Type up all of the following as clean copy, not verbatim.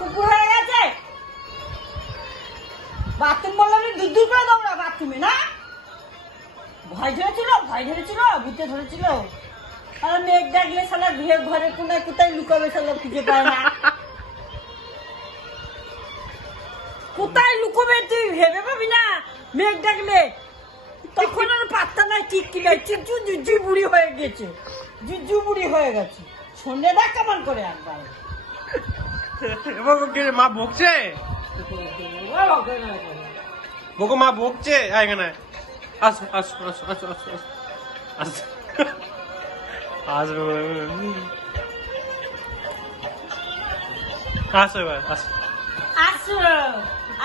কুকুর হয়ে গেছে। বাথরুম বললাম দূর দূর করে দৌড়া বাথরুমে না। ভয় ধরেছিল ভূতে ধরেছিল। আর মেঘ ডাকলে সালা ঘরে কোনায় কোথায় লুকাবে সালা খুঁজে পায় না। কোথায় লুকোবে তুই ভেবে পাবি না। মেঘ ডাকলে তখন আর পাত্তা নাই, ঠিক কি নাই, জুজু বুড়ি হয়ে গেছে, জুজু বুড়ি হয়ে গেছে। সন্ধ্যে দেখ কেমন করে একবার মা বকছে, বকো মা বকছে। এখানে আসো আসো আসো আসো আসো আসো আসো আসো এবার আসো আসো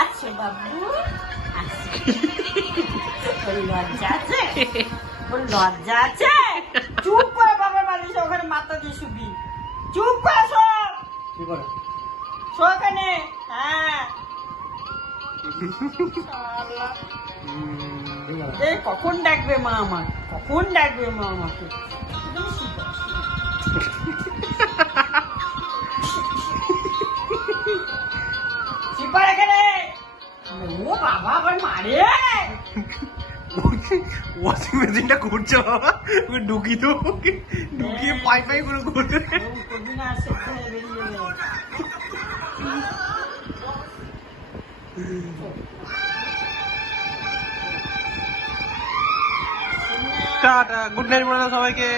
আসো বাবু আসো। ওর লজ্জা আছে, ওর লজ্জা আছে। চুপ করে বাবার বাড়ি ওখানে মাথা দিয়ে শুবি। চুপ করে শো ওখানে। হ্যাঁ কখন ডাকবে মা আমার, কখন ডাকবে মা আমাকে। চিপার এখানে। ও বাবা আবার মারে। ওয়াশিং মেশিনটা করছে বাবা, ওকে ঢুকিয়ে দেবো, ঢুকিয়ে পাই পাই করে করতে। টাটা, গুড নাইট বলে দাও সবাইকে।